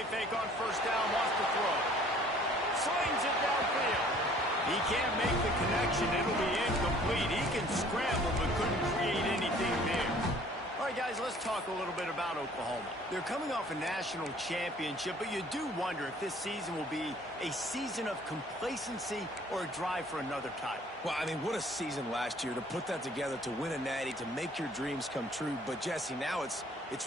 play fake on first down, wants to throw. Slings it downfield. He can't make the connection. It'll be incomplete. He can scramble, but couldn't create anything there. All right, guys, let's talk a little bit about Oklahoma. They're coming off a national championship, but you do wonder if this season will be a season of complacency or a drive for another title. Well, I mean, what a season last year to put that together, to win a natty, to make your dreams come true. But, Jesse, now it's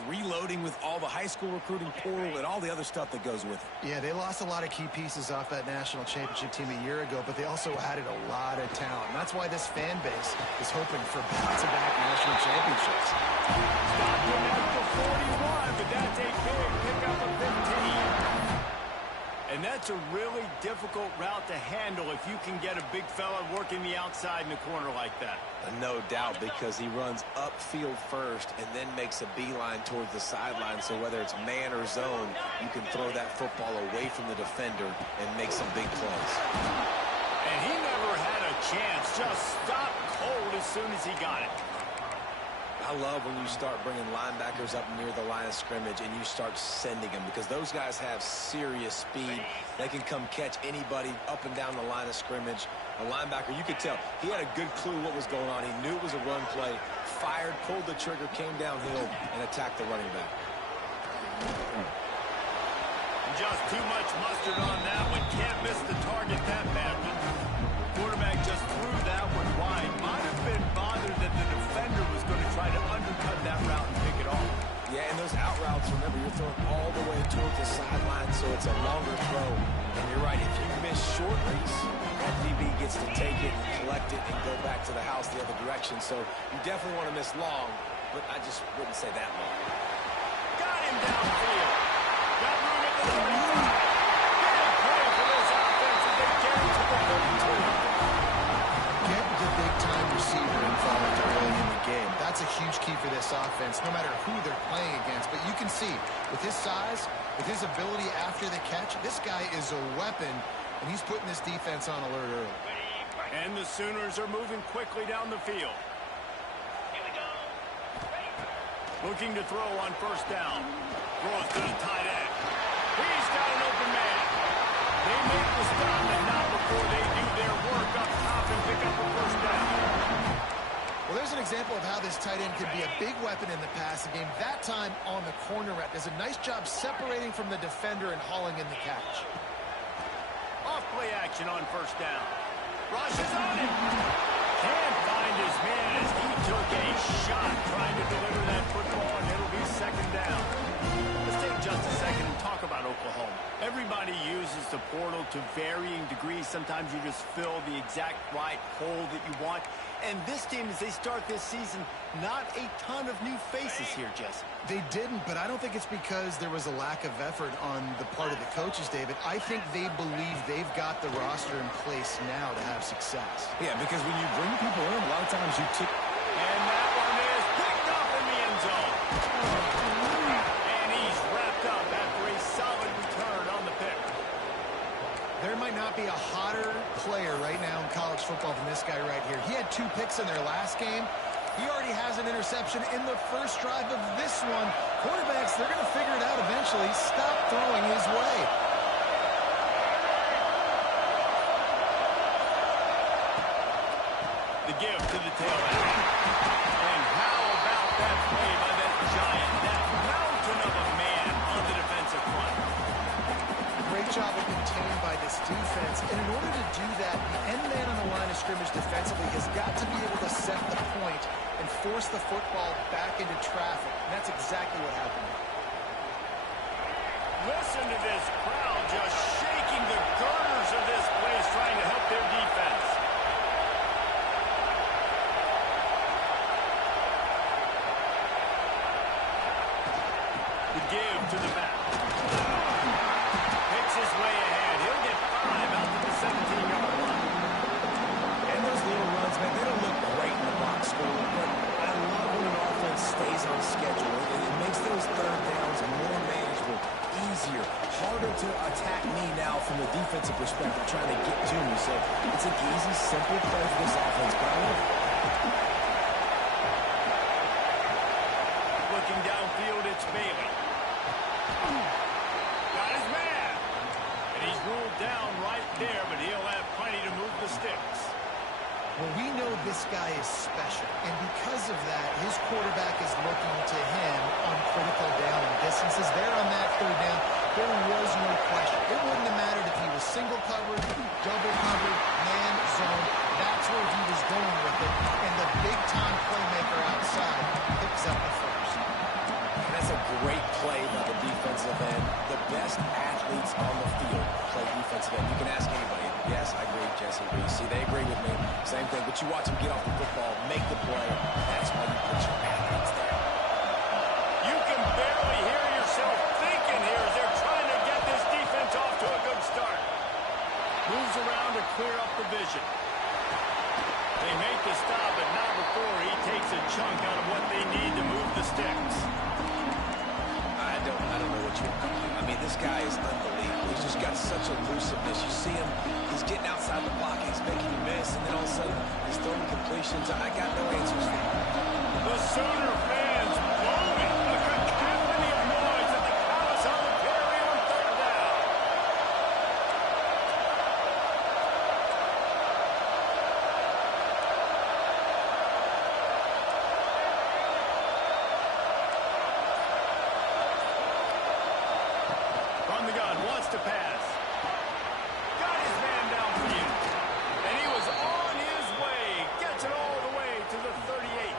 reloading with all the high school recruiting portal and all the other stuff that goes with it. Yeah, they lost a lot of key pieces off that national championship team a year ago, but they also added a lot of talent. And that's why this fan base is hoping for back-to-back national championships. Stopped him at the 41, but that's a big pickup of 15. And that's a really difficult route to handle if you can get a big fella working the outside in the corner like that. No doubt, because he runs upfield first and then makes a beeline towards the sideline. So whether it's man or zone, you can throw that football away from the defender and make some big plays. And he never had a chance. Just stopped cold as soon as he got it. I love when you start bringing linebackers up near the line of scrimmage and you start sending them, because those guys have serious speed. They can come catch anybody up and down the line of scrimmage. A linebacker, you could tell, he had a good clue what was going on. He knew it was a run play, fired, pulled the trigger, came downhill, and attacked the running back. Just too much mustard on that one. Can't miss the target that badly. Quarterback just threw that one wide. Might have been bothered that the defender was going to try to undercut that route and pick it off. Yeah, and those out routes, remember, you're throwing all the way towards the sideline, so it's a longer throw. And you're right, if you miss short release, that DB gets to take it, collect it, and go back to the house the other direction. So you definitely want to miss long, but I just wouldn't say that long. Got him downfield. Got room at the 35. Big play for this offense as they get to the 32. Get the big-time receiver involved early in the game. That's a huge key for this offense, no matter who they're playing against. But you can see, with his size, with his ability after the catch, this guy is a weapon, and he's putting this defense on alert early. And the Sooners are moving quickly down the field. Looking to throw on first down. Throws to the tight end. He's got an open man. They make the stop, and not before they do their work up top and pick up a first down. Well, there's an example of how this tight end can be a big weapon in the passing game. That time on the corner route does a nice job separating from the defender and hauling in the catch. Off play action on first down. Rush is on him. Can't find his man as he took a shot trying to deliver that football, and it'll be second down. Let's take just a second and talk about Oklahoma. Everybody uses the portal to varying degrees. Sometimes you just fill the exact right hole that you want. And this team, as they start this season, not a ton of new faces here, Jesse. They didn't, but I don't think it's because there was a lack of effort on the part of the coaches, David. I think they believe they've got the roster in place now to have success. Yeah, because when you bring people in, a lot of times you take... And that one is picked off in the end zone. And he's wrapped up after a solid return on the pick. There might not be a hotter player right now in college football than this guy right here. He had 2 picks in their last game. He already has an interception in the first drive of this one. Quarterbacks, they're going to figure it out eventually. Stop throwing his way. The give to the tail end. And how about that play by that giant, that mountain of a man on the defensive front? Great job of contained by this defense. And in order to do that, the end man on the line of scrimmage defensively has got to be able to set the point and force the football back into traffic. And that's exactly what happened. Listen to this crowd just shaking the girders of this place, trying to help their defense. The give to the back. Picks his way ahead. He'll get 5 out to the 17-yard line. And those little runs, man, they don't look great in the box score, but I love when an offense stays on schedule. It makes those third downs more manageable, easier, harder to attack me now from the defensive perspective, trying to get to me. So it's an easy, simple play for this offense, but I love it. Looking downfield, it's Bailey. Got of that, his quarterback is looking to him on critical down and distances. There on that third down, there was no question. It wouldn't have mattered if he was single covered, double covered, man, zone. That's where he was going with it. And the big-time playmaker outside picks up the first. That's a great play by the defensive end. The best athletes on the field play defensive end. You can ask anybody. Yes, I agree, Jesse Reese. See, they agree with me. Same thing. But you watch them get off the football, make the play. That's why you put your athletes there. You can barely hear yourself thinking here as they're trying to get this defense off to a good start. Moves around to clear up the vision. They make the stop, but not before he takes a chunk out of what they need to move the sticks. I don't know what you want to do. I mean, this guy is unbelievable. He's just got such elusiveness. You see him, he's getting outside the pocket, he's making you miss, and then all of a sudden, he's throwing completions. I got no answers for him. The Sooner fans booming. A cacophony of noise at the Palace on the carry on third down. From the gun, wants to pass. Got his man downfield. And he was on his way. Gets it all the way to the 38.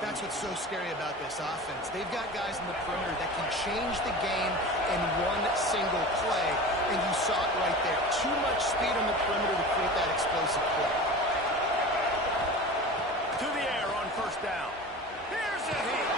That's what's so scary about this offense. They've got guys in the perimeter that can change the game in one single play, and you saw it right there. Too much speed on the perimeter to create that explosive play. To the air on first down. Here's a hit.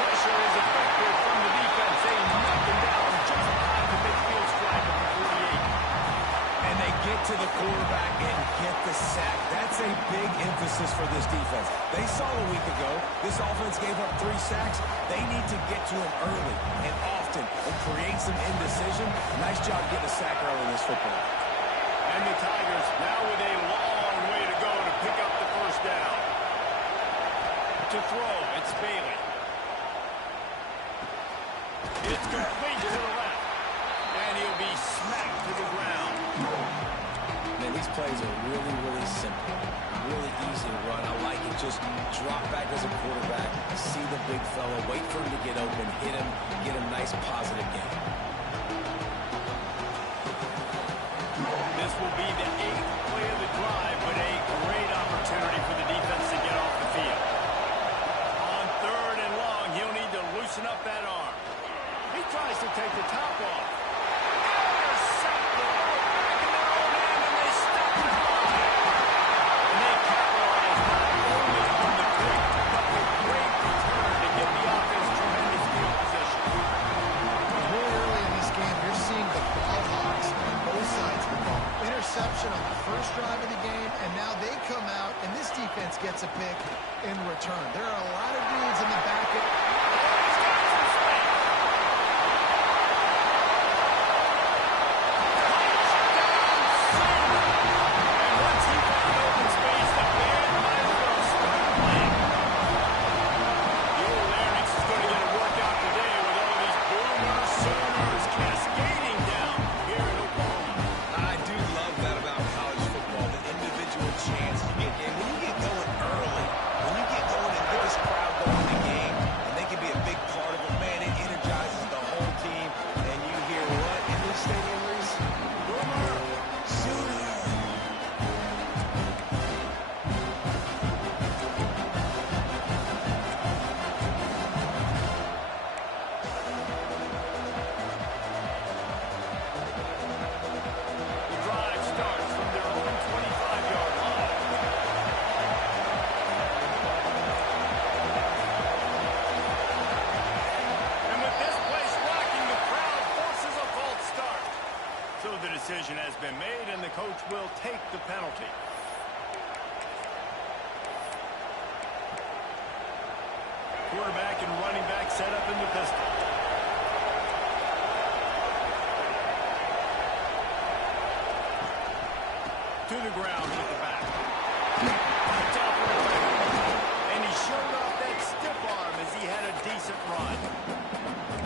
Pressure is effective from the defense. They knock him down just behind the midfield stripe at the 48. And they get to the quarterback and get the sack. That's a big emphasis for this defense. They saw a week ago, this offense gave up 3 sacks. They need to get to him early and often and create some indecision. Nice job getting a sack early in this football. And the Tigers now with a long way to go to pick up the first down. To throw, it's Bailey. It's complete to the left. And he'll be smacked to the ground. Man, these plays are really, really simple. Really easy to run. I like it. Just drop back as a quarterback, see the big fella, wait for him to get open, hit him, get him nice positive game. This will be the 8th play of the drive, but a great opportunity for the defense to get off the field. On third and long, he'll need to loosen up that arm. He tries to take the top off. Interception on the first drive of the game, and now they come out, and this defense gets a pick in return. There are a lot of dudes in the back. Decision has been made, and the coach will take the penalty. Quarterback and running back set up in the pistol. To the ground with the back. And he showed off that stiff arm as he had a decent run.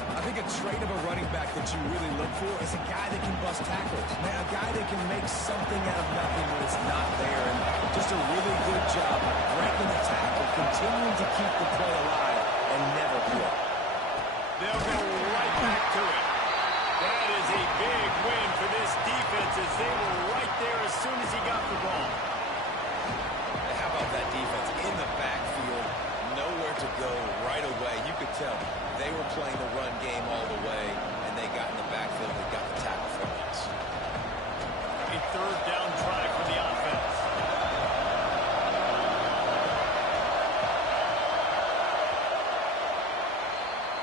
I think a trait of a running back that you really look for is a guy that can bust tackles. Man, a guy that can make something out of nothing when it's not there. And just a really good job breaking the tackle continuing to keep the play alive and never quit. They'll go right back to it. That is a big win for this defense as they were right there as soon as he got the ball. How about that defense in the backfield? Nowhere to go right away. You could tell they were playing the run game all the way, and they got in the backfield and got the tackle from us. A third down try for the offense.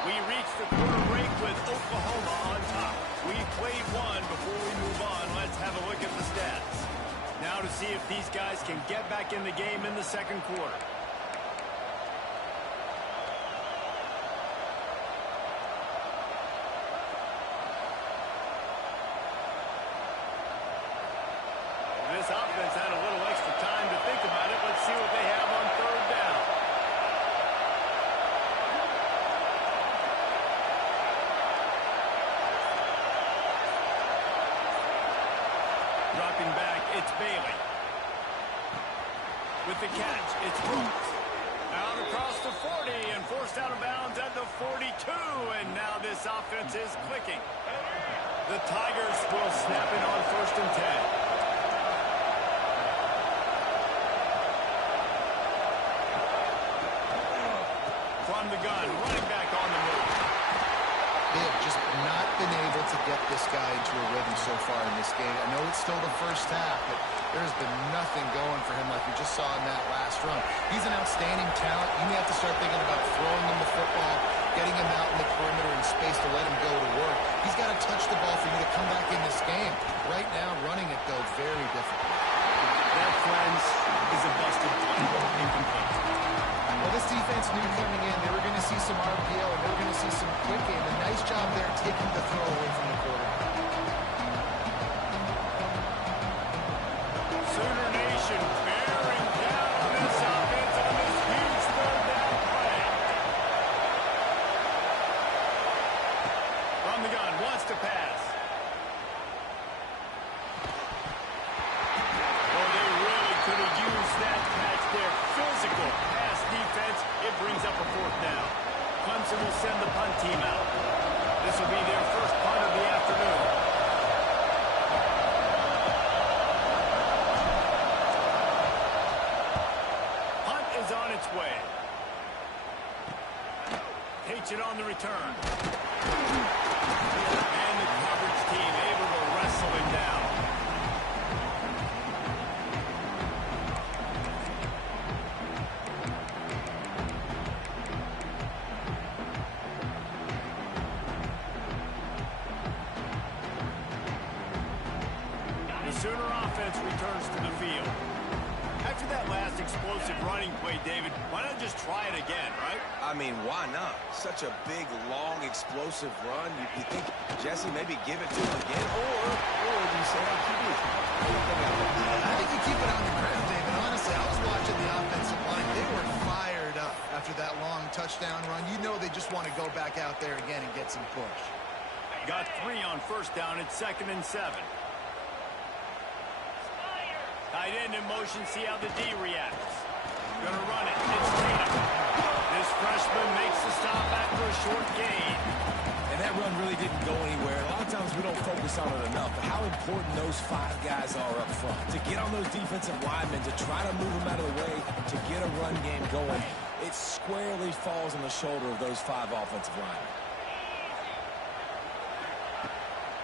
We reach the quarter break with Oklahoma on top. We played one. Before we move on, let's have a look at the stats. Now to see if these guys can get back in the game in the second quarter. This offense had a little extra time to think about it. Let's see what they have on third down. Dropping back, it's Bailey. With the catch, it's Brooks. Out across the 40 and forced out of bounds at the 42. And now this offense is clicking. The Tigers will snap it on 1st and 10. From the gun, running back on the move. They have just not been able to get this guy into a rhythm so far in this game. I know it's still the first half, but there's been nothing going for him like we just saw in that last run. He's an outstanding talent. You may have to start thinking about throwing him the football, getting him out in the perimeter in space to let him go to work. He's got to touch the ball for you to come back in this game. Right now, running it, though, very difficult. That, friends, is a busted play. Incomplete. Well, this defense knew coming in they were going to see some RPO and they were going to see some quick game. A nice job there taking the throw away from the quarterback. Sooner Nation bearing down on this offense on this huge third down play. From the gun, wants to pass. Well, they really could have used that catch there. Physical pass defense. It brings up a 4th down. Clemson will send the punt team out. This will be their first punt of the afternoon. Punt is on its way. Takes it on the return. And the coverage team able to wrestle him down. Sooner offense returns to the field. After that last explosive running play, David, why not just try it again, right? I mean, why not? Such a big, long, explosive run. You think, Jesse, maybe give it to him again? Or do you say, hey, keep it? I think you keep it on the ground, David. Honestly, I was watching the offensive line. They were fired up after that long touchdown run. You know they just want to go back out there again and get some push. Got 3 on 1st down. It's 2nd and 7. Tight end in motion, see how the D reacts. Gonna run it. It's Tatum. This freshman makes the stop after a short gain. And that run really didn't go anywhere. A lot of times we don't focus on it enough, but how important those 5 guys are up front. To get on those defensive linemen, to try to move them out of the way, to get a run game going, it squarely falls on the shoulder of those 5 offensive linemen.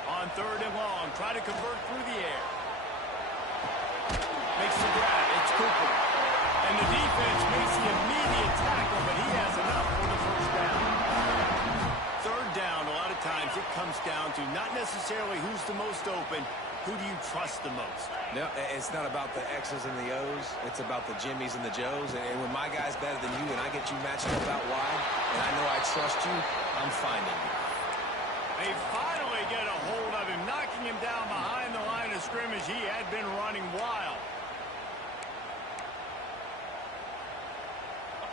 On 3rd and long, try to convert through the air. Makes the grab. It's Cooper. And the defense makes the immediate tackle, but he has enough for the 1st down. 3rd down, a lot of times it comes down to not necessarily who's the most open, who do you trust the most? No, it's not about the X's and the O's. It's about the Jimmys and the Joes. And when my guy's better than you and I get you matched up out wide, and I know I trust you, I'm finding you. They finally get a hold of him, knocking him down behind the line of scrimmage. He had been running wild.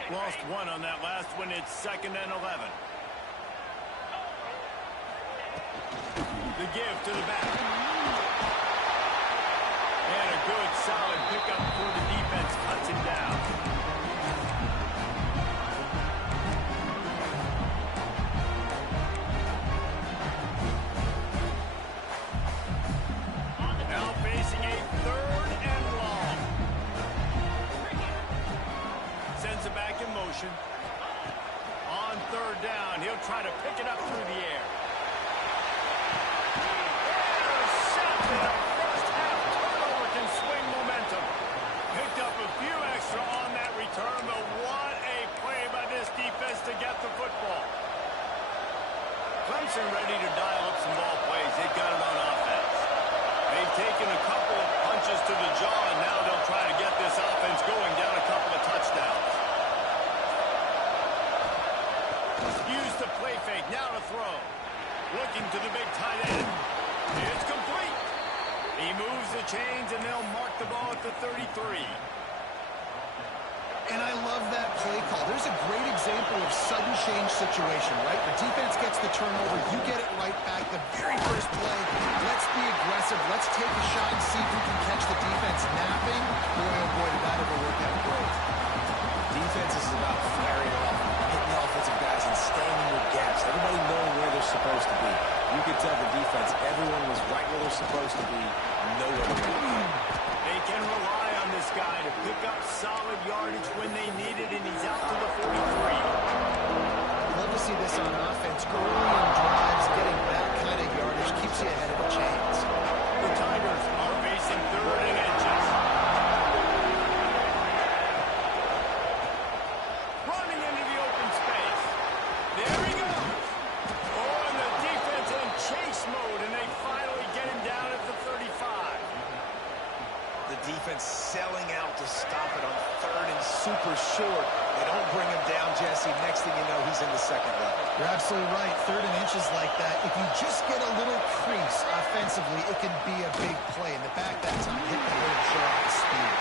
Lost 1 on that last one. It's 2nd and 11. The give to the back. And a good, solid pickup for the defense. Cuts him down. motion. On third down, he'll try to pick it up through the air. Intercepted. A first half turnover can swing momentum. Picked up a few extra on that return, but what a play by this defense to get the football. Clemson ready to dial up some ball plays. They've got it on offense. They've taken a couple of punches to the jaw, and now they'll try to get this offense going down a couple of touchdowns. Use the play fake, now to throw. Looking to the big tight end. It's complete. He moves the chains, and they'll mark the ball at the 33. And I love that play call. There's a great example of sudden change situation, right? The defense gets the turnover. You get it right back. The very first play, let's be aggressive. Let's take a shot and see who can catch the defense napping. Boy, oh boy, did that ever work out great. Defense is about firing off, hitting the offensive guys, and staying in your gaps. Everybody knowing where they're supposed to be. You could tell the defense, everyone was right where they're supposed to be, nowhere to go. They can rely on this guy to pick up solid yardage when they need it, and he's out to the 43. Love to see this on offense. Early in drives, getting that kind of yardage keeps you ahead of the chains. The Tigers are facing third and inches. Running into the open space. There he goes. Oh, and the defense in chase mode, and they finally get him down at the 35. The defense selling out to stop it on third and super short. They don't bring him down, Jesse. Next thing you know, he's in the second level. You're absolutely right. Third and inches like that, if you just get a little crease offensively, it can be a big play. And the back that time hit the hole and show off the speed.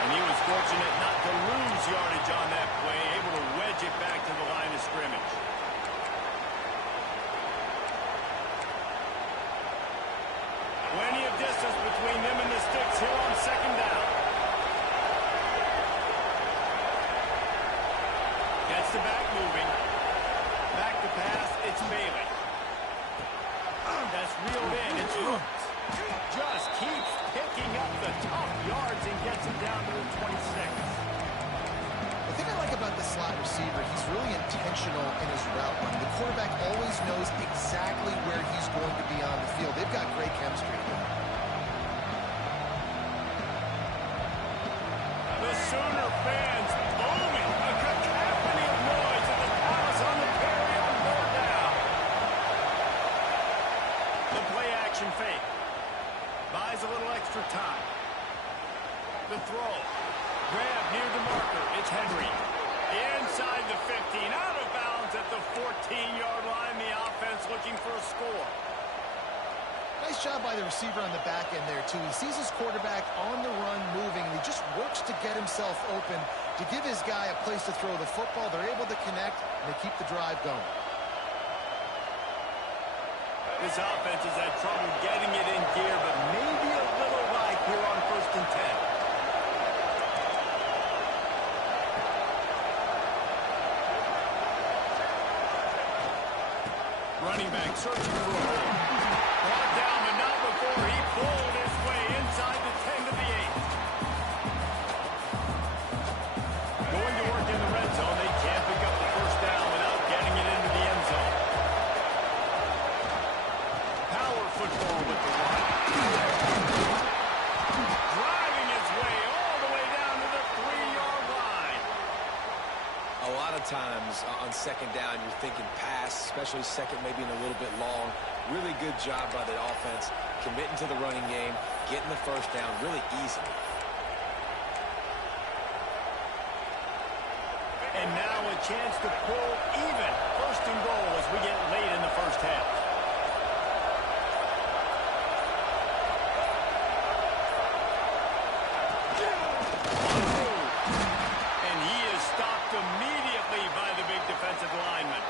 And he was fortunate not to lose yardage on that play, able to wedge it back to the line of scrimmage. Plenty of distance between them and the sticks here on second down. Gets the back moving. Back to pass, it's Bailey. That's reeled in, it's Rooks. Just keeps picking up the tough yards and gets him down to the 26. The thing I like about the slot receiver, he's really intentional in his route running. The quarterback always knows exactly where he's going to be on the field. They've got great chemistry. The Sooner fans booming. A cacophony of noise at the Palace on the Prairie on third down. The play action fake. Buys a little extra time. The throw. Grab near the marker. It's Henry. Inside the 15. Out of bounds at the 14-yard line. The offense looking for a score. Nice job by the receiver on the back end there, too. He sees his quarterback on the run moving, and he just works to get himself open to give his guy a place to throw the football. They're able to connect, and they keep the drive going. This offense has had trouble getting it in gear, but maybe a little light here on 1st and 10. Running back searching for a hole. Brought down, but not before he pulled his way inside the 10 to the 8. Going to work in the red zone. They can't pick up the first down without getting it into the end zone. Power football with the run. Driving his way all the way down to the 3-yard line. A lot of times on second down, you're thinking pass, especially second, maybe in a little bit long. Really good job by the offense, committing to the running game, getting the first down really easy. And now a chance to pull even. 1st and goal as we get late in the first half. And he is stopped immediately by the big defensive lineman.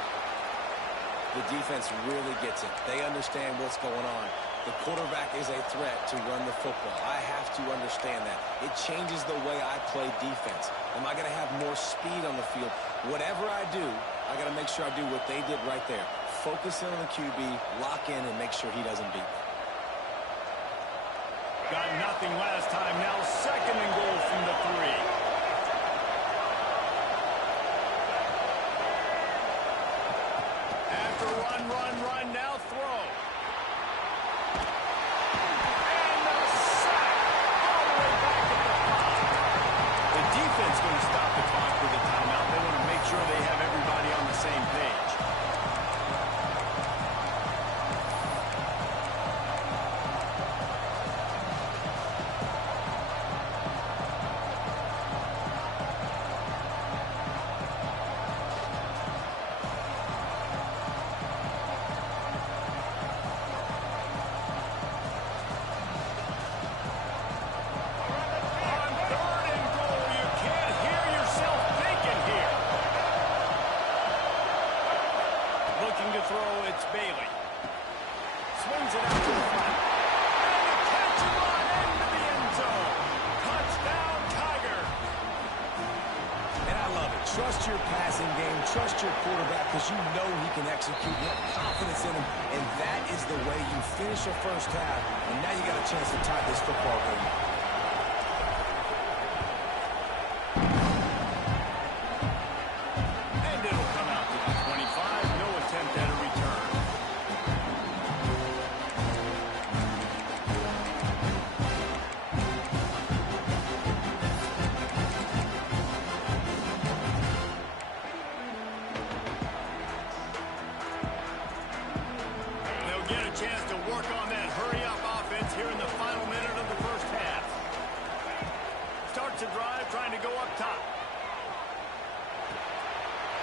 The defense really gets it. They understand what's going on. The quarterback is a threat to run the football. I have to understand that. It changes the way I play defense. Am I going to have more speed on the field? Whatever I do, I got to make sure I do what they did right there. Focus in on the QB, lock in, and make sure he doesn't beat me. Got nothing last time. Now 2nd and goal from the 3. after run, now throw. And the sack all the way back at the 5. The defense going to stop the clock with a timeout. They want to make sure they have everybody on the same page. Bailey swings it out to the front. And a catch run into the end zone. Touchdown, Tiger. And I love it. Trust your passing game. Trust your quarterback because you know he can execute. You have confidence in him. And that is the way you finish your first half. And now you got a chance to tie this football game. And it'll come out to the 25. No attempt at a return. Chance to work on that hurry-up offense here in the final minute of the first half. Starts a drive trying to go up top.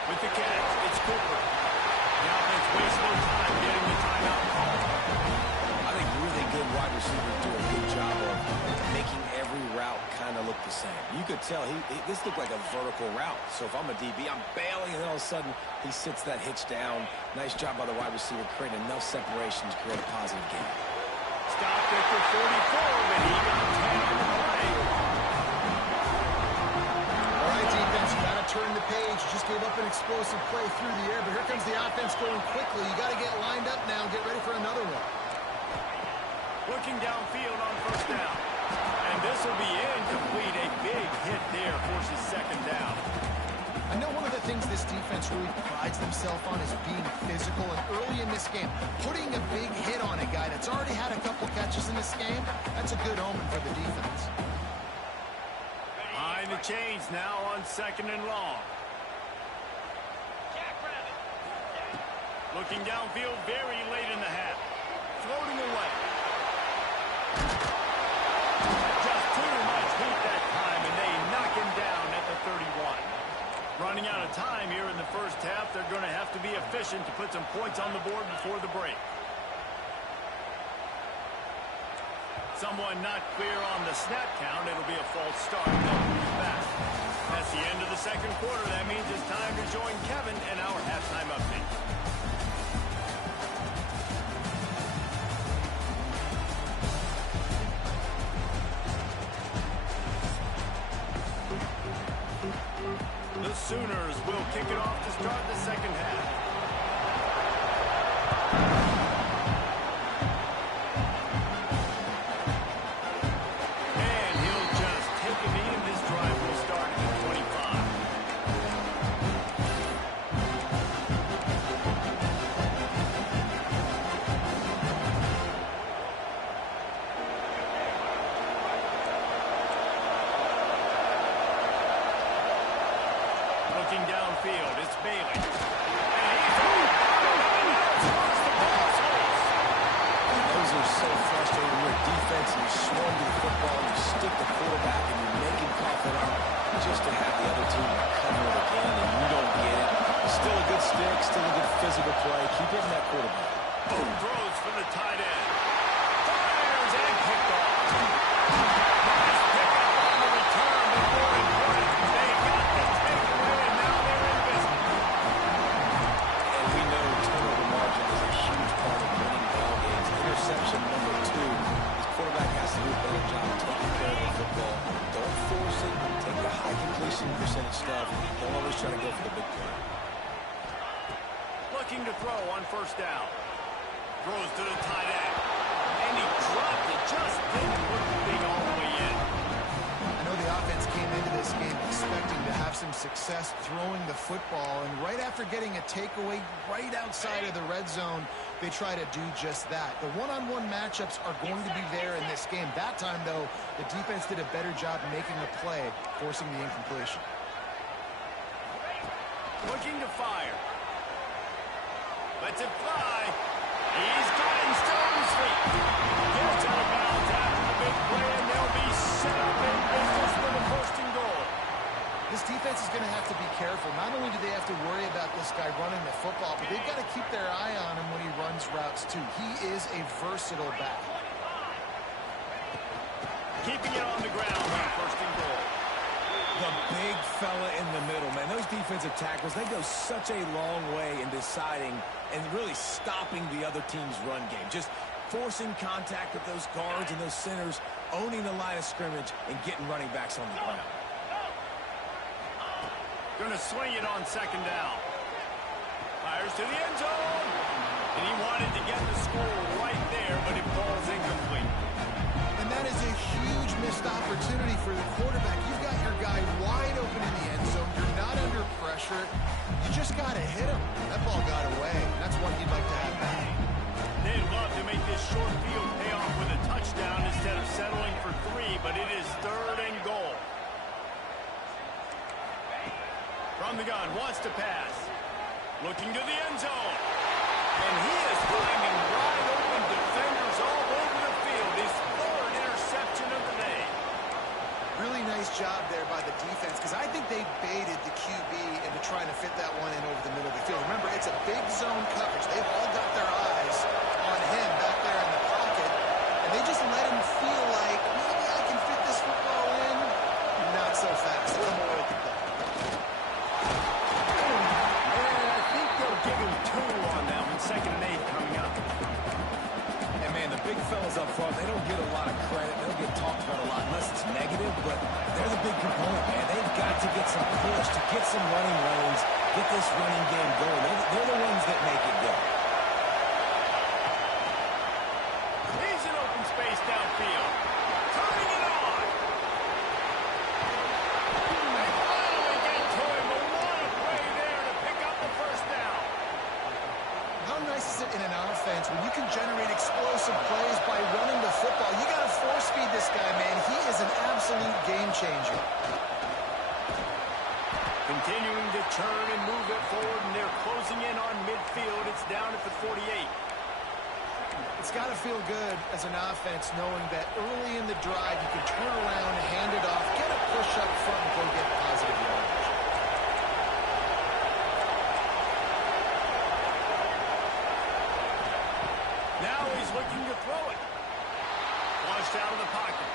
With the catch, it's Cooper. The offense wastes no time getting the timeout call. I think really good wide receivers do a good job of making every route kind of look the same. You could tell this looked like a vertical route. So if I'm a DB, I'm bailing, and then all of a sudden he sits that hitch down. Nice job by the wide receiver creating enough separation to create a positive game. Stopped at the 44, but he got 10 on the play. All right, defense, you got to turn the page. You just gave up an explosive play through the air, but here comes the offense going quickly. You got to get lined up now and get ready for another one. Looking downfield on first down. And this will be incomplete. A big hit there forces second down. I know one of the things this defense really prides themselves on is being physical, and early in this game, putting a big hit on a guy that's already had a couple catches in this game, that's a good omen for the defense. Behind the chains now on second and long. Looking downfield very late in the half. Floating away. Just too much heat that time, and they knock him down at the 31. Running out of time here in the first half. They're going to have to be efficient to put some points on the board before the break. Someone not clear on the snap count. It'll be a false start. They'll move back. That's the end of the second quarter. That means it's time to join Kevin and our halftime update. The Sooners will kick it off to start the second half. And he'll just take a knee, and this drive will start at the 25. Looking downfield, it's Bailey. And he's towards the ball's loose. Those are so frustrating. You're a defense, and you swarm to the football, and you stick the quarterback, and you make him cough it up just to have the other team recover it again, and you don't get it. Still a good stick, still a good physical play. Keep hitting that quarterback. Boom throws for the tight end. Fires and picked off. Nice pickup on the return, but more important, they got the takeaway, and now they're in business. And we know turnover margin is a huge part of winning ball games. Interception number 2. This quarterback has to do a better job of taking care of the football. Don't force it. Take the high completion percentage stuff. Don't always try to go for the big play. Looking to throw on first down. Throws to the tight end. And he dropped it. Just didn't put the thing all the way in. I know the offense came into this game expecting to have some success throwing the football, and right after getting a takeaway right outside of the red zone, they try to do just that. The one-on-one matchups are going to be there in this game. That time, though, the defense did a better job making the play, forcing the incompletion. Looking to fire. Lets it fly. He's got it in Stone's feet. Gets out of bounds after the big play, and they'll be set up in business with a first and goal. This defense is going to have to be careful. Not only do they have to worry about this guy running the football, but they've got to keep their eye on him when he runs routes, too. He is a versatile back. Keeping it on the ground on first and goal. The big fella in the middle, man. Those defensive tackles, they go such a long way in deciding and really stopping the other team's run game. Just forcing contact with those guards and those centers, owning the line of scrimmage, and getting running backs on the ground. Gonna swing it on second down. Fires to the end zone. And he wanted to get the score right there, but it falls incomplete. And that is a huge missed opportunity for the quarterback. You've got your guy wide open in the end zone. You're not under pressure. You just got to hit him. That ball got away. That's one he'd like to have back. They'd love to make this short field pay off with a touchdown instead of settling for 3, but it is third and goal. From the gun, wants to pass. Looking to the end zone. And he is finding wide open defenders all over the field. His third interception of the day. Really nice job there by the defense, because I think they baited the QB into trying to fit that one in over the middle of the field. Remember, it's a big zone coverage. They've all got their eyes on him back there in the pocket, and they just let him feel like, maybe I can fit this football in. Not so fast. Come away with the ball. Give him 2 on that one. Second and 8 coming up. And, man, the big fellas up front, they don't get a lot of credit. They don't get talked about a lot unless it's negative, but they're the big component, man. They've got to get some push to get some running lanes, get this running game going. They're the ones that make it go. He's in open space downfield. Turning it on. They finally get to him, but what a play there to pick up the first down. How nice is it in an offense when you can generate explosive plays by running the football? You got to force feed this guy, man. He is an absolute game changer. Continuing to turn and move it forward, and they're closing in on midfield. It's down at the 48. It's got to feel good as an offense knowing that early in the drive you can turn around, hand it off, get a push up front, and go get positive yardage. Now he's looking to throw it. Launched out of the pocket.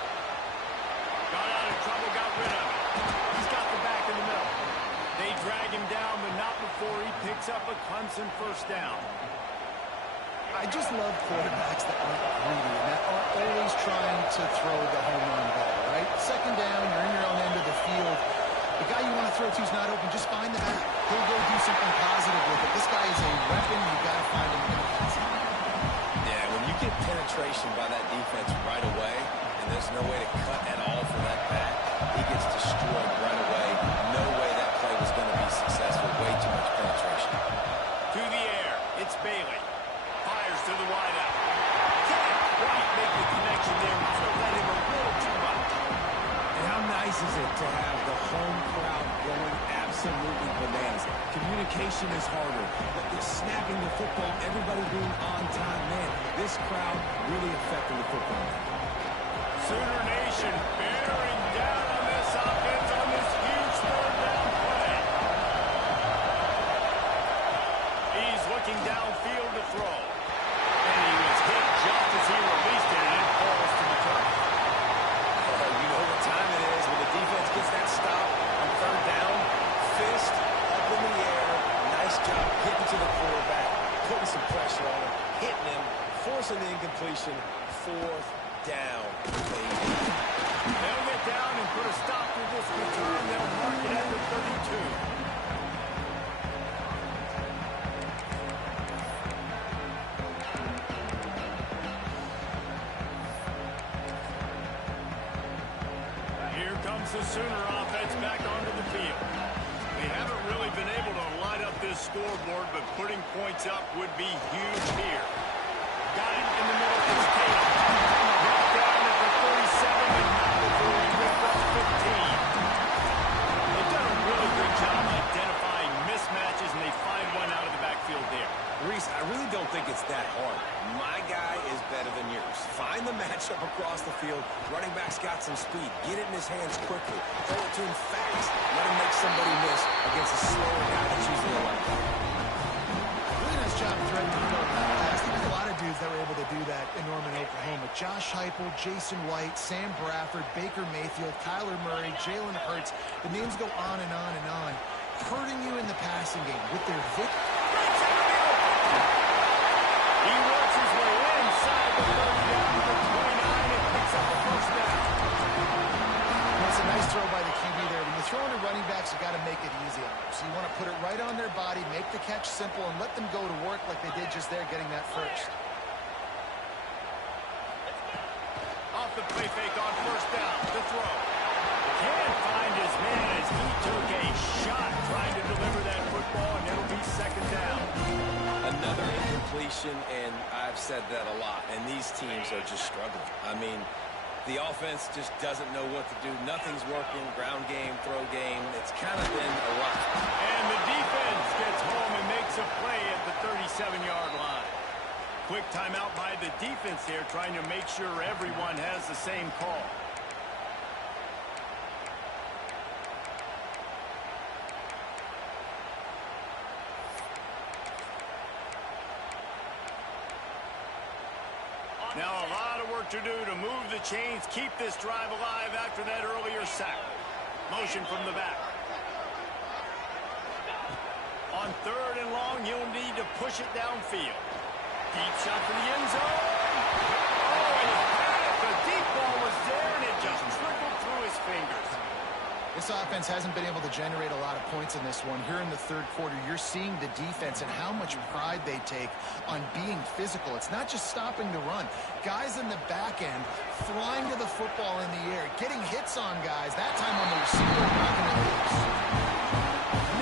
Got out of trouble, got rid of it. He's got the back in the middle. They drag him down, but not before he picks up a Clemson first down. I just love quarterbacks that aren't greedy and that aren't always trying to throw the home run ball, right? Second down, you're in your own end of the field. The guy you want to throw to is not open. Just find the back. He'll go do something positive with it. This guy is a weapon. You've got to find him in the positive. Yeah, when you get penetration by that defense right away, and there's no way to cut at all for that back, he gets destroyed right away. No way that play was going to be successful. Way too much penetration. To the air, it's Bailey. Fires to the wideout. Can't quite make the connection there. Might have let him a little too much. And how nice is it to have the home crowd going absolutely bananas? Communication is harder. But just snapping the football, everybody being on time, man, this crowd really affecting the football. Sooner Nation bearing down on this offense on this huge third down play. He's looking downfield to throw. And he was hit just as he released it, and it falls to the turf. Oh, you know what time it is when the defense gets that stop on third down. Fist up in the air. Nice job getting to the quarterback, putting some pressure on him, hitting him, forcing the incompletion. Fourth down. They'll get down and put a stop to this return. They'll mark it at the 32. Here comes the Sooner offense back onto the field. points up would be huge here. Got it in the middle. It's Tatum. Knocked down at the 37, and now before he ripped off 15. They've done a really good job identifying mismatches, and they find one out of the backfield there. Reese, I really don't think it's that hard. My guy is better than yours. Find the matchup across the field. Running back's got some speed. Get it in his hands quickly. Throw it to him fast. Let him make somebody miss against a slower guy that's usually a light guy. Really nice job threading the middle of that pass. There's a lot of dudes that were able to do that in Norman, Oklahoma. Josh Heupel, Jason White, Sam Bradford, Baker Mayfield, Kyler Murray, Jalen Hurts. The names go on and on and on. Hurting you in the passing game with their He works his way inside the 30 down to the 29 and picks up a first down. That's a nice throw by the QB there. When you're throwing to running backs, you got to make it easy on them. So you want to put it right on their body, make the catch simple, and let them go to work like they did just there, getting that first. Off the play fake on first down. The throw. Can't find his man as he took a shot trying to deliver that football, and it'll be second down. Another incompletion, and I've said that a lot, and these teams are just struggling. I mean, the offense just doesn't know what to do. Nothing's working. Ground game, throw game. It's kind of been a lot. And the defense gets home and makes a play at the 37-yard line. Quick timeout by the defense here, trying to make sure everyone has the same call. Now a lot of work to do to move the chains, keep this drive alive after that earlier sack. Motion from the back. On third and long, he'll need to push it downfield. Deep shot for the end zone. Oh, he had it. The deep ball was there, and it just trickled through his fingers. This offense hasn't been able to generate a lot of points in this one. Here in the third quarter, you're seeing the defense and how much pride they take on being physical. It's not just stopping the run. Guys in the back end flying to the football in the air, getting hits on guys, that time on the receiver, knocking it loose.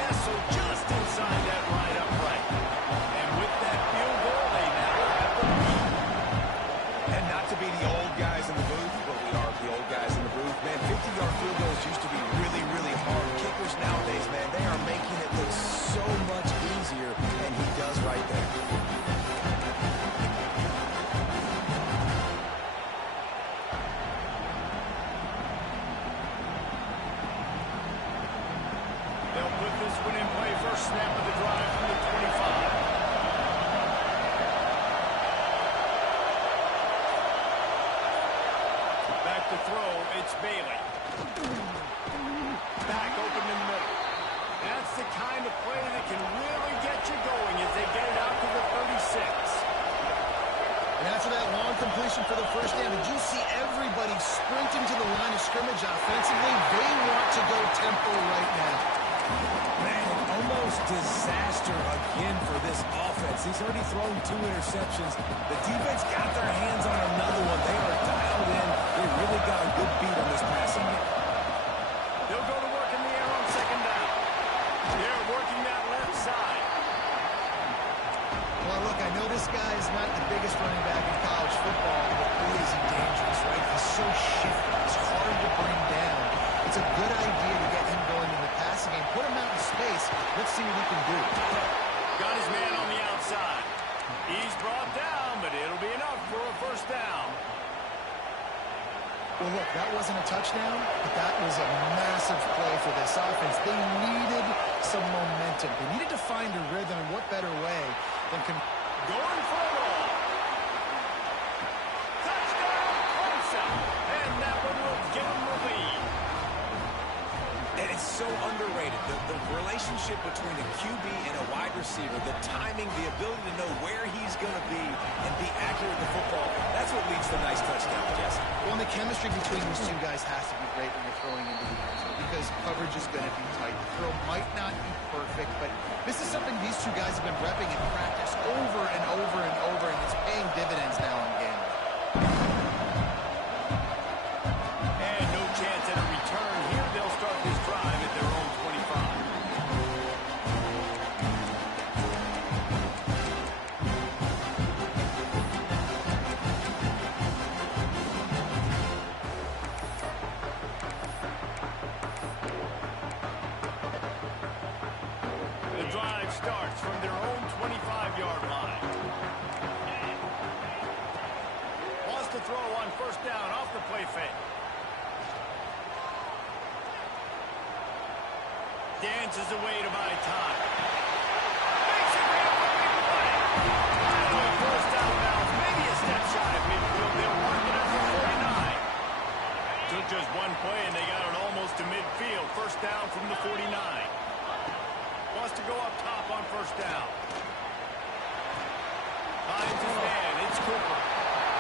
Nestled just inside that right upright. And with that field goal, they now have the lead. And not to be the old guys in the booth, but we are the old guys in the booth. Man, 50-yard field goals used to be really, really hard. Kickers nowadays, man, they are making it look so much easier, and he does right there. They'll put this one in play. First snap of the drive from the 25. Back to throw, it's Bailey. Back open in the middle. That's the kind of play that can really get you going as they get it out to the 36. And after that long completion for the first down, did you see everybody sprinting to the line of scrimmage offensively? They want to go tempo right now. Man, almost disaster again for this offense. He's already thrown 2 interceptions. The defense got their hands on another one. They are dialed in. They really got a good beat on this passing game. They'll go to work in the air on second down. They're working that left side. Well, look, I know this guy is not the biggest running back in college football, but boy, is he dangerous, right? He's so shifty. He's hard to bring down. It's a good idea to get him going in the passing game. Put him out in space. Let's see what he can do. Got his man on the outside. He's brought down, but it'll be enough for a first down. Well, look, that wasn't a touchdown, but that was a massive play for this offense. They needed some momentum. They needed to find a rhythm, and what better way than Going for it all. Touchdown, Clemson. And that one will give them the lead. And it's so underrated. The relationship between a QB and a wide receiver, the timing, the ability to know where he's going to be and be accurate with the football, that's what leads to nice touchdowns, Jesse. Well, and the chemistry between these two guys has to be great when you're throwing into the end zone because coverage is going to be tight. The throw might not be perfect, but this is something these two guys have been repping in practice over and over and over, and it's paying dividends now in game. And no chance at a return here. They'll start this drive at their own 25. starts from their own 25-yard line. Wants to throw on first down off the play fake. Dances away to buy time. Makes a great big play. Finally forced out of bounds. Maybe a step shy of midfield. They'll mark it at the 49. Took just one play, and they got it almost to midfield. First down from the 49. Wants to go up top on first down. Finds his man. It's Cooper.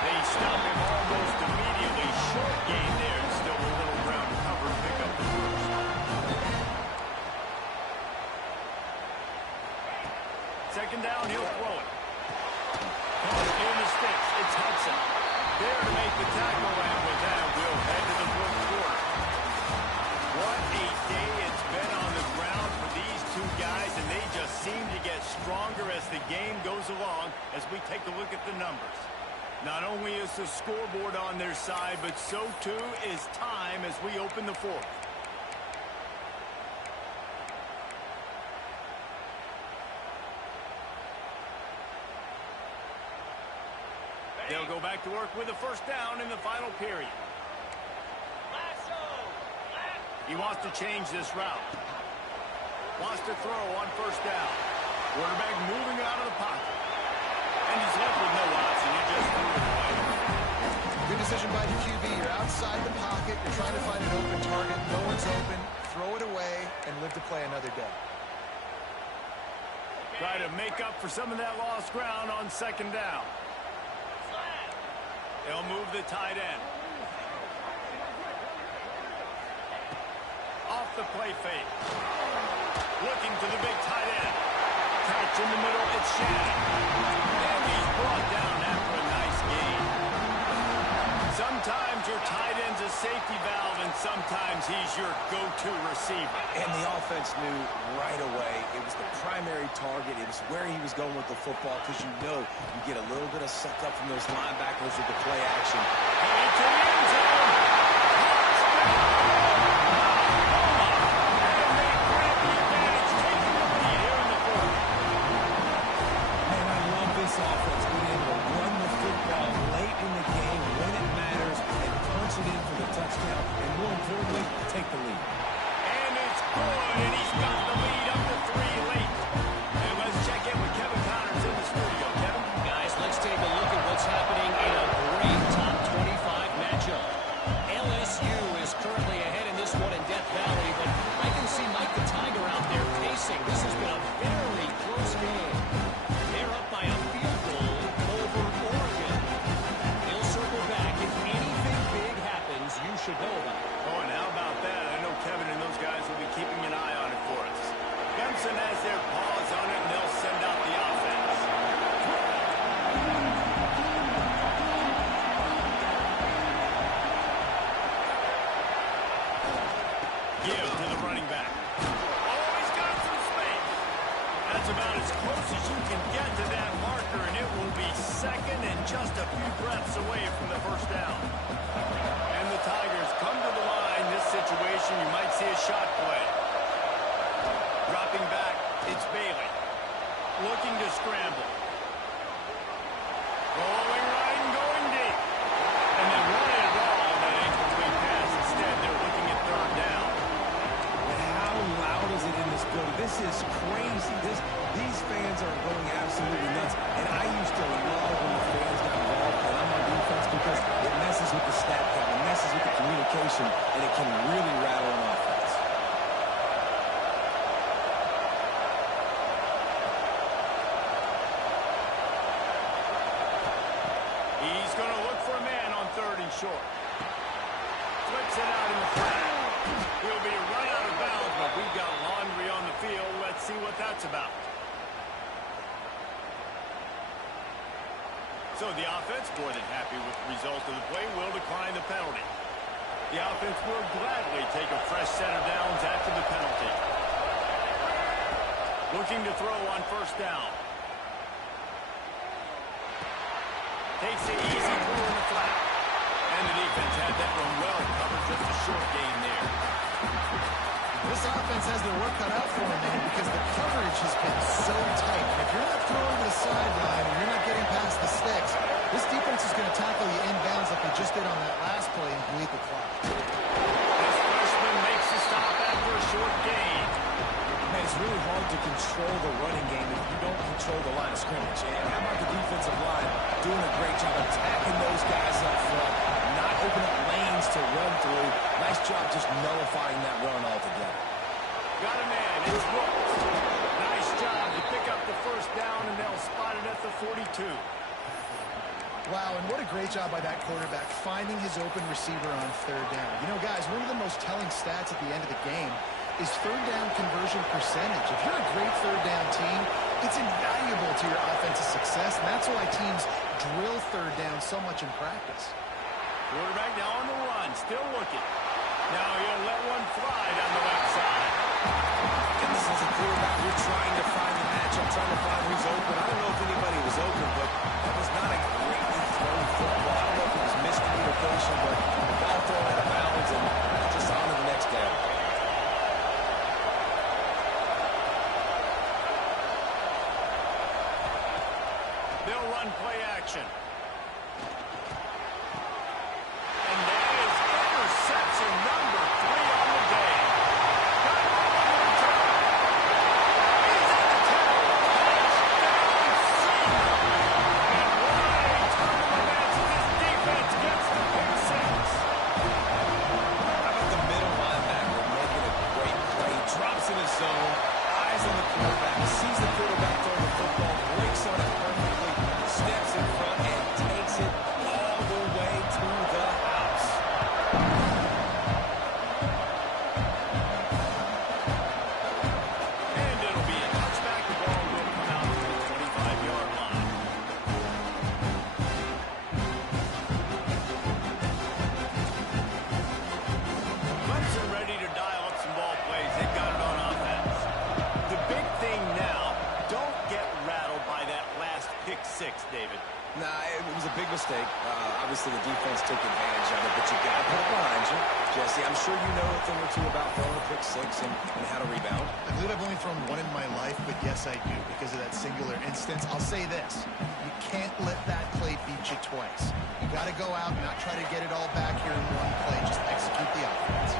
They stop him almost immediately. Short gain there. And still a little ground cover to pick up the first. Second down, he'll throw it. Caught in the sticks. It's Hudson. There to make the tackle, and with that, we'll head to the fourth quarter. What a day it's been on the ground for these two guys, and they just seem to get stronger as the game goes along as we take a look at the numbers. Not only is the scoreboard on their side, but so too is time as we open the fourth. They'll go back to work with a first down in the final period. He wants to change this route. Wants to throw on first down. Quarterback moving out of the pocket. And he's left with no option. He just threw it away. Good decision by the QB. You're outside the pocket. You're trying to find an open target. No one's open. Throw it away and live to play another day. Try to make up for some of that lost ground on second down. They'll move the tight end. Off the play fake. Looking to the big tight end. Catch in the middle, it's Shannon. And he's brought down after a nice gain. Sometimes your tight end's a safety valve, and sometimes he's your go-to receiver. And the offense knew right away it was the primary target. It was where he was going with the football, because you know you get a little bit of sucked up from those linebackers with the play action. Into the end zone. And they grab the advantage, taking the lead here in the fourth. Man, I love this offense being able to run the football late in the game when it matters and punch it in for the touchdown, and more importantly, take the lead. And it's good, and he's got the lead up to 3 late. And let's check in with Kevin Connors in the studio. Kevin? Guys, let's take a look at what's happening in a great top 25 matchup. LSU is currently ahead in this one in Death Valley, but I can see Mike the Tiger out there pacing. This has been a very close game. They're up by a field goal over Oregon. He'll circle back. If anything big happens, you should know about it. Oh, and how about that? I know Kevin and those guys will be keeping an eye on it for us. Clemson has their paws on it, and they'll send out the offense. Give to the running back. Oh, he's got some space. That's about as close as you can get to that marker, and it will be second and just a few breaths away from the first down. And the Tigers come to the line. This situation, you might see a shot play. Dropping back, it's Bailey. Looking to scramble. Rolling right and going deep. And then running it all on that incomplete pass. Instead, they're looking at third down. And how loud is it in this building? This is crazy. These fans are going absolutely nuts. And I used to love when the fans get involved, and I'm on defense, because it messes with the stat count, it messes with the communication, and it can really rattle an offense. He's going to look for a man on third and short. Flips it out in the flat. He'll be run out of bounds, but we've got laundry on the field. Let's see what that's about. So the offense, more than happy with the result of the play, will decline the penalty. The offense will gladly take a fresh set of downs after the penalty. Looking to throw on first down. Takes the easy throw in the flat. And the defense had that one well covered, just a short gain there. This offense has their work cut out for them, man, because the coverage has been so really hard to control the running game if you don't control the line of scrimmage. And how about the defensive line doing a great job attacking those guys up front, not opening up lanes to run through. Nice job just nullifying that run altogether. Got a man. It's Brooks. Nice job to pick up the first down, and they'll spot it at the 42. Wow, and what a great job by that quarterback finding his open receiver on third down. You know, guys, one of the most telling stats at the end of the game is third down conversion percentage. If you're a great third down team, it's invaluable to your offensive success, and that's why teams drill third down so much in practice. Quarterback now on the run, still looking. Now he'll let one fly down the left side. And this is a quarterback, you're trying to find the matchup, trying to find who's open. I don't know if anybody was open, but that was not a greatly thrown football. I don't know if it was miscommunication, but the ball thrown out of bounds and just on to the next down. They'll run play action. And that is interception number 3 on the day. Got it on the return. He's in the tackle. Touchdown, Seager. And what a turn of events as this defense gets the pick 6. How about the middle linebacker making a great play, drops in his zone, eyes on the quarterback, sees the quarterback throw the football, breaks on it perfectly, steps in front, and takes it all the way to the house. And it'll be a touchback. The ball will come out to the 25-yard line. Clemson ready to dial up some ball plays. They've got it on offense. The big thing now, don't get rattled by that last pick 6, David. Nah, it was a big mistake. Obviously, the defense took advantage of it, but you got to put it behind you. Jesse, I'm sure you know a thing or two about throwing a pick 6 and how to rebound. I believe I've only thrown one in my life, but yes, I do, because of that singular instance. I'll say this. You can't let that play beat you twice. You got to go out and not try to get it all back here in one play. Just execute the offense.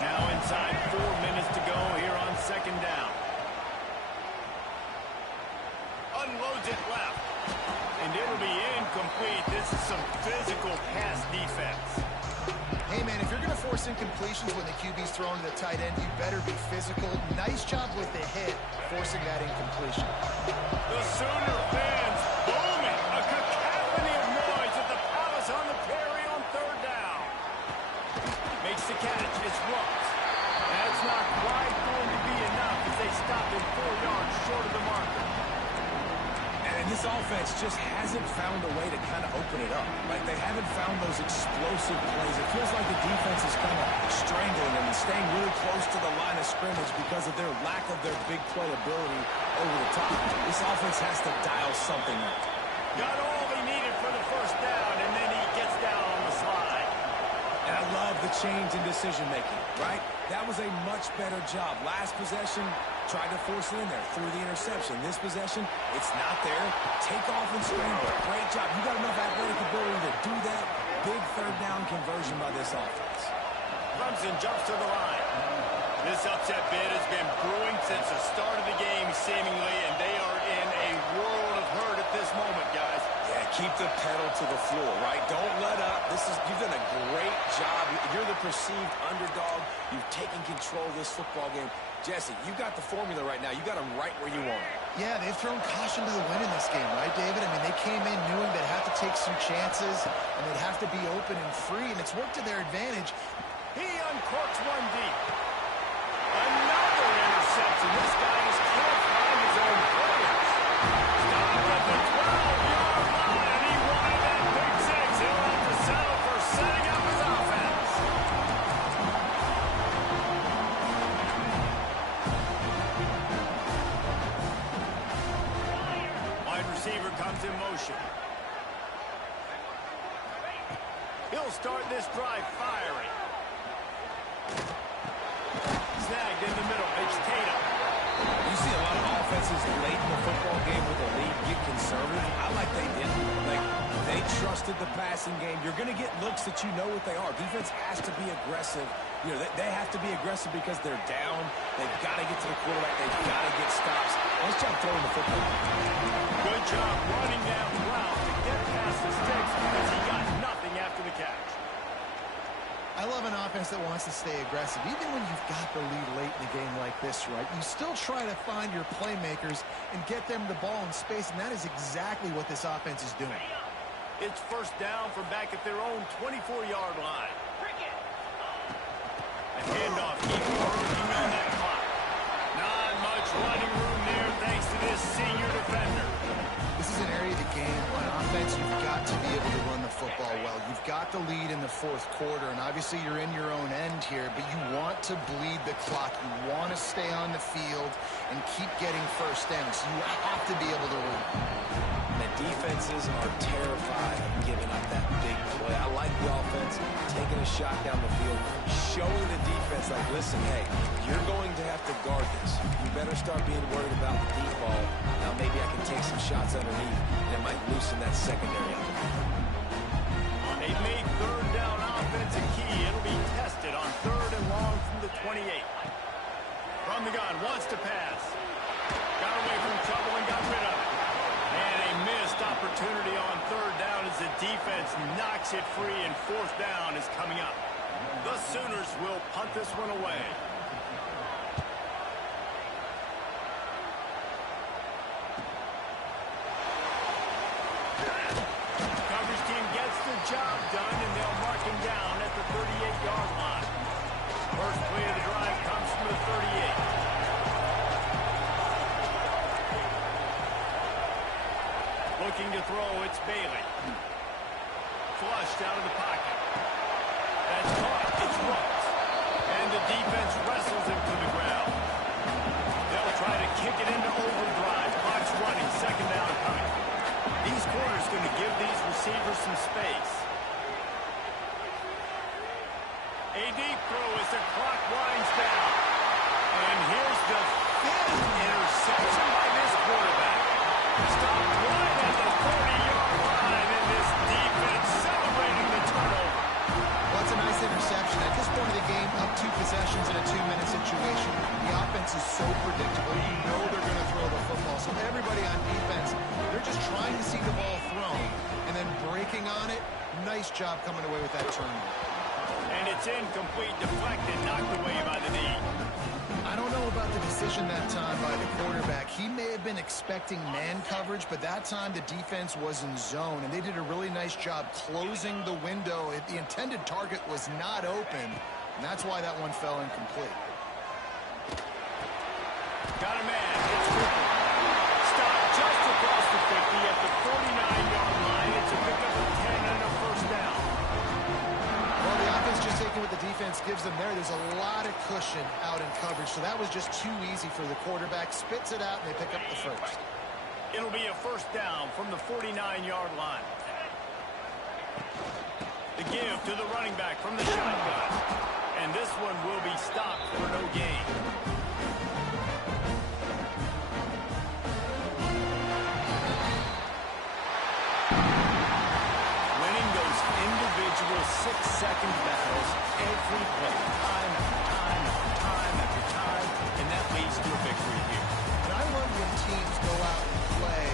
Now inside 4 minutes to go here on second down. Unloads it left. And it'll be incomplete. This is some physical pass defense. Hey, man, if you're going to force incompletions when the QB's thrown to the tight end, you better be physical. Nice job with the hit, forcing that incompletion. The Sooner fans booming. A cacophony of noise at the Palace on the Prairie on third down. Makes the catch. It's Brooks. That's not quite going to be enough as they stop him 4 yards short of the marker. And this offense just hasn't found a way to kind of open it up. Like, they haven't found those explosive plays. It feels like the defense is kind of strangling them and staying really close to the line of scrimmage because of their lack of their big play ability over the top. This offense has to dial something up. Got all he needed for the first down, and then he gets down on the slide. And I love the change in decision-making, right? That was a much better job. Last possession, tried to force it in there, threw the interception. This possession, it's not there. Take off and scramble. Great job. You got enough athletic ability to do that. Big third down conversion by this offense. Clemson jumps to the line. This upset bid has been brewing since the start of the game, seemingly, and they are in a world of hurt at this moment, guys. Yeah, keep the pedal to the floor, right? Don't let up. You've done a great job. You're the perceived underdog. You've taken control of this football game. Jesse, you got the formula right now. You got them right where you want them. Yeah, they've thrown caution to the wind in this game, right, David? I mean, they came in knowing they'd have to take some chances, and they'd have to be open and free, and it's worked to their advantage. He uncorks one deep. Another interception. This guy just can't find his own players. Stopped at the 12-yard line, and he wanted that big 6. He'll have to settle for setting up his offense. Wide receiver comes in motion. He'll start this drive firing. Snagged in the middle. It's Tatum. You see a lot of defenses late in the football game with a lead get conservative, I like they didn't. Like, they trusted the passing game. You're going to get looks that you know what they are. Defense has to be aggressive. You know, they have to be aggressive because they're down. They've got to get to the quarterback. They've got to get stops. Nice job throwing the football. Good job running down the route to get past the sticks because he got nothing after the catch. I love an offense that wants to stay aggressive. Even when you've got the lead late in the game like this, right, you still try to find your playmakers and get them the ball in space, and that is exactly what this offense is doing. It's first down from back at their own 24-yard line. A handoff, keep working on that clock. Not much running room there thanks to this senior defender. This is an area of the game on offense you've got to be able to run the football well. You've got the lead in the fourth quarter, and obviously you're in your own end here, but you want to bleed the clock. You want to stay on the field and keep getting first down, so you have to be able to run. The defenses are terrified of giving up that big play. I like the offense taking a shot down the field, showing the defense, like, listen, hey, you're going to have to guard this. You better start being worried about the deep ball. Now maybe I can take some shots underneath, and it might loosen that secondary up. They make third down offense a key. It'll be tested on third and long from the 28. From the gun, wants to pass. Got away from trouble and got rid of it. And a missed opportunity on third down as the defense knocks it free, and fourth down is coming up. The Sooners will punt this one away. Coverage team gets the job done, and they'll mark him down at the 38-yard line. First play of the drive comes from the 38. Looking to throw, it's Bailey. Flushed out of the pocket. That's caught. It's Rooks. And the defense wrestles him to the ground. They'll try to kick it into overdrive. Clock's running. Second down coming. These corners going to give these receivers some space. A deep throw as the clock winds down. And here's the fifth interception by this quarterback. Stopped right at the 40-yard line, and this defense celebrating the turnover. Well, it's a nice interception. At this point of the game, up 2 possessions in a 2-minute situation, the offense is so predictable. You know they're going to throw the football. So everybody on defense, they're just trying to see the ball thrown and then breaking on it. Nice job coming away with that turnover. And it's incomplete, deflected, knocked away by the knee. I don't know about the decision that time by the quarterback. He may have been expecting man coverage, but that time the defense was in zone, and they did a really nice job closing the window. The intended target was not open, and that's why that one fell incomplete. Got a man. It's Cooper. Stopped just across the 50 at the 49-yard line. It's a pickup of 10 and a first down. Well, the offense just taking what the defense gives them there. There's a lot of cushion out in coverage, so that was just too easy for the quarterback. Spits it out, and they pick up the first. It'll be a first down from the 49-yard line. The give to the running back from the shotgun. And this one will be stopped for no gain. Winning those individual 6-second battles every play, time after time after time after time, and that leads to a victory here. And I love when teams go out and play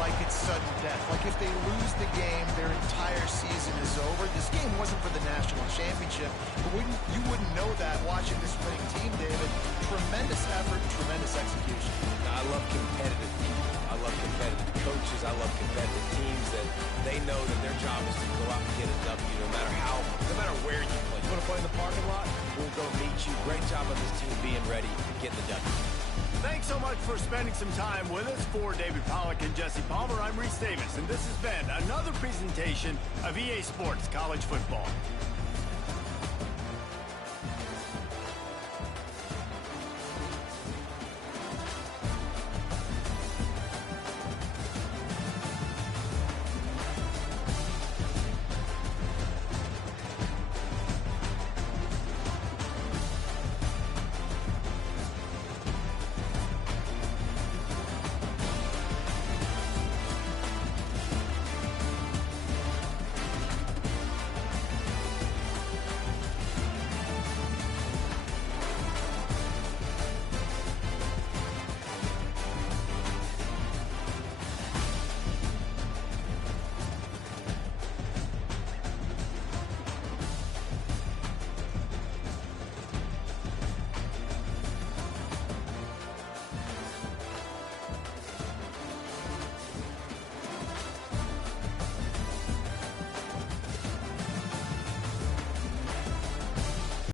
like it's sudden death. Like if they lose the game, their entire season is over. This game wasn't for the national championship, but you wouldn't know that watching this winning team, David. Tremendous effort, tremendous execution. I love competitive people. I love competitive coaches. I love competitive teams that they know that their job is to go out and get a W no matter where you play. You want to play in the parking lot? We'll go meet you. Great job on this team being ready to get the W. Thanks so much for spending some time with us. For David Pollack and Jesse Palmer, I'm Reese Davis, and this has been another presentation of EA Sports College Football.